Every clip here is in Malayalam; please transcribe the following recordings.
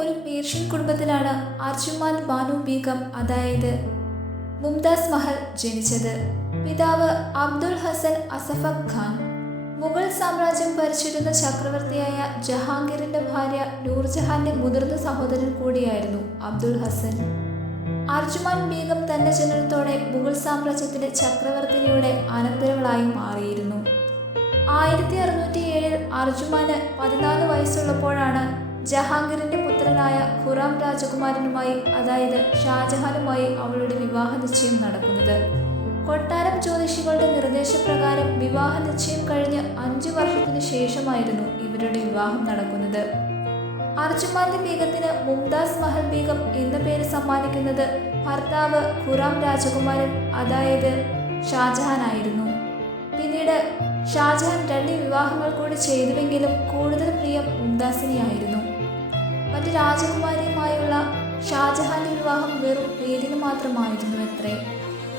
ഒരു പേർഷ്യൻ കുടുംബത്തിലാണ് അർജുമാൻ ബാനു ബീഗം അതായത് മുംതാസ് മഹൽ ജനിച്ചത്. പിതാവ് അബ്ദുൽ ഹസൻ അസഫക് ഖാൻ. മുഗൾ സാമ്രാജ്യം ഭരിച്ചിരുന്ന ചക്രവർത്തിയായ ജഹാംഗീറിന്റെ ഭാര്യ നൂർജഹാന്റെ മുതിർന്ന സഹോദരൻ കൂടിയായിരുന്നു അബ്ദുൽ ഹസൻ. അർജുമാൻ ബീഗം തന്റെ ജനനത്തോടെ മുഗൾ സാമ്രാജ്യത്തിന്റെ ചക്രവർത്തിനിയുടെ അനന്തരവളായി മാറിയിരുന്നു. 1607 അർജുമാന് 14 വയസ്സുള്ളപ്പോഴാണ് ജഹാംഗീറിന്റെ പുത്രനായ ഖുറാം രാജകുമാരനുമായി അതായത് ഷാജഹാനുമായി അവളുടെ വിവാഹ നിശ്ചയം നടക്കുന്നത്. കൊട്ടാരം ജ്യോതിഷികളുടെ നിർദ്ദേശപ്രകാരം വിവാഹ നിശ്ചയം കഴിഞ്ഞ് 5 വർഷത്തിനു ശേഷമായിരുന്നു ഇവരുടെ വിവാഹം നടക്കുന്നത്. അർജുമാന്റെ ബീഗത്തിന് മുംതാസ് മഹൽ ബീഗം എന്ന പേര് സമ്മാനിക്കുന്നത് ഭർത്താവ് ഖുറാം രാജകുമാരൻ അതായത് ഷാജഹാൻ ആയിരുന്നു. പിന്നീട് ഷാജഹാൻ 2 വിവാഹങ്ങൾ കൂടി ചെയ്തുവെങ്കിലും കൂടുതൽ പ്രിയം മുംതാസിനെയായിരുന്നു. മറ്റ് രാജകുമാരിയുമായുള്ള ഷാജഹാന്റെ വിവാഹം വെറും പേരിന് മാത്രമായിരുന്നു അത്രേ.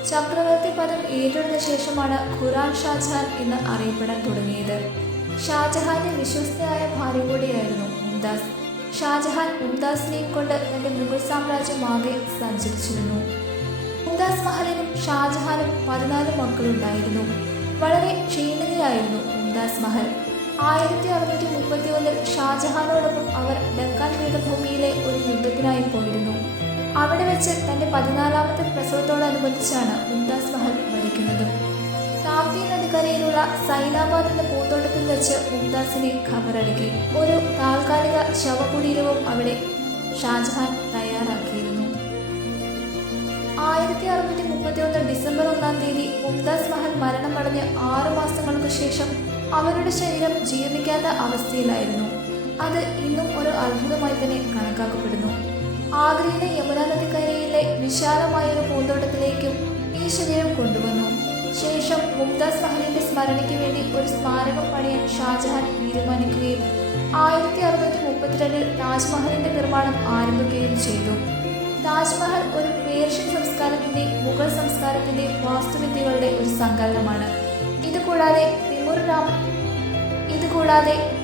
ചക്രവർത്തി പദം ഏറ്റെടുത്ത ശേഷമാണ് ഖുറാൻ ഷാജഹാൻ എന്ന് അറിയപ്പെടാൻ തുടങ്ങിയത്. ഷാജഹാന്റെ വിശ്വസ്തയായ ഭാര്യ കൂടിയായിരുന്നു മുംതാസ്. ഷാജഹാൻ മുംതാസിനെയും കൊണ്ട് തന്റെ മുഗൾ സാമ്രാജ്യമാകെ സഞ്ചരിച്ചിരുന്നു. മുംതാസ് മഹലിനും ഷാജഹാനും 14 മക്കളുണ്ടായിരുന്നു. വളരെ ക്ഷീണിതയായിരുന്നു മുംതാസ് മഹൽ. 1631 ഷാജഹാനോടൊപ്പം അവർ ഡക്കാൻ പീഠഭൂമിയിലെ ഒരു യുദ്ധത്തിനായി പോയിരുന്നു. അവിടെ വെച്ച് തന്റെ 14ാമത്തെ പ്രസവത്തോടനുബന്ധിച്ചാണ് മുംതാസ് മഹൽ മരിക്കുന്നത്. താപ്തി നദിക്കരയിലുള്ള സൈനാബാദ് എന്ന പൂന്തോട്ടത്തിൽ വെച്ച് മുംതാസിനെ ഖബറടക്കി. ഒരു താൽക്കാലിക ശവകുടീരവും അവിടെ ഷാജഹാൻ തയ്യാറാക്കിയിരുന്നു. 1631 ഡിസംബർ 1-ാം തീയതി മുംതാസ് മഹൽ മരണമടഞ്ഞ് 6 മാസങ്ങൾക്ക് ശേഷം അവരുടെ ശരീരം ജീർണിക്കാത്ത അവസ്ഥയിലായിരുന്നു. അത് ഇന്നും ഒരു അത്ഭുതമായി തന്നെ കണക്കാക്കപ്പെടുന്നു. ആഗ്രയിലെ യമുന നദിക്കരയിലെ വിശാലമായൊരു പൂന്തോട്ടത്തിലേക്കും ഈ ശരീരം കൊണ്ടുവന്നു. ശേഷം മുംതാസ് മഹലിന്റെ സ്മരണയ്ക്ക് വേണ്ടി ഒരു സ്മാരകം പണിയാൻ ഷാജഹാൻ തീരുമാനിക്കുകയും 1632 താജ്മഹലിന്റെ നിർമ്മാണം ആരംഭിക്കുകയും ചെയ്തു. താജ്മഹൽ ഒരു പേർഷ്യൻ സംസ്കാരത്തിന്റെ മുഗൾ സംസ്കാരത്തിന്റെ വാസ്തുവിദ്യകളുടെ ഒരു സങ്കലനമാണ്. ഇതുകൂടാതെ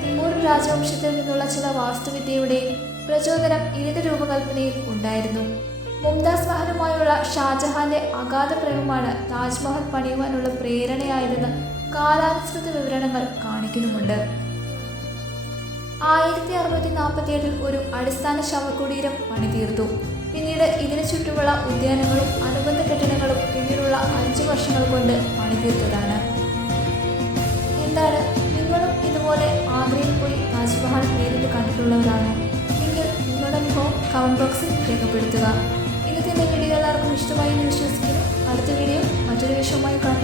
തിമൂർ രാജവംശത്തിൽ നിന്നുള്ള ചില വാസ്തുവിദ്യയുടെയും പ്രചോദനം ഇതിന്റെ രൂപകൽപ്പനയിൽ ഉണ്ടായിരുന്നു. മുംതാസ് മഹലുമായുള്ള ഷാജഹാന്റെ അഗാധ പ്രേമമാണ് താജ്മഹൽ പണിയുവാനുള്ള പ്രേരണയായതെന്ന് കാലാനുസൃത വിവരണങ്ങൾ കാണിക്കുന്നുമുണ്ട്. 1647 ഒരു അടിസ്ഥാന ശവകുടീരം പണിതീർത്തു. പിന്നീട് ഇതിനു ചുറ്റുമുള്ള ഉദ്യാനങ്ങളും അനുബന്ധ കെട്ടിടങ്ങളും പിന്നീടുള്ള 5 വർഷങ്ങൾ കൊണ്ട് പണിതീർത്തതാണ്. എന്താണ്, നിങ്ങളും ഇതുപോലെ ആഗ്രയിൽ പോയി താജ്മഹൽ നേരിട്ട് കണ്ടിട്ടുള്ളവരാണോ? എങ്കിൽ നിങ്ങളുടെ അനുഭവം കമന്റ് ബോക്സിൽ രേഖപ്പെടുത്തുക. ഇന്നത്തെ വീഡിയോ എല്ലാവർക്കും ഇഷ്ടമായി എന്ന് വിശ്വസിക്കുന്നു. അടുത്ത വീഡിയോ മറ്റൊരു വിഷയവുമായി കാണാം.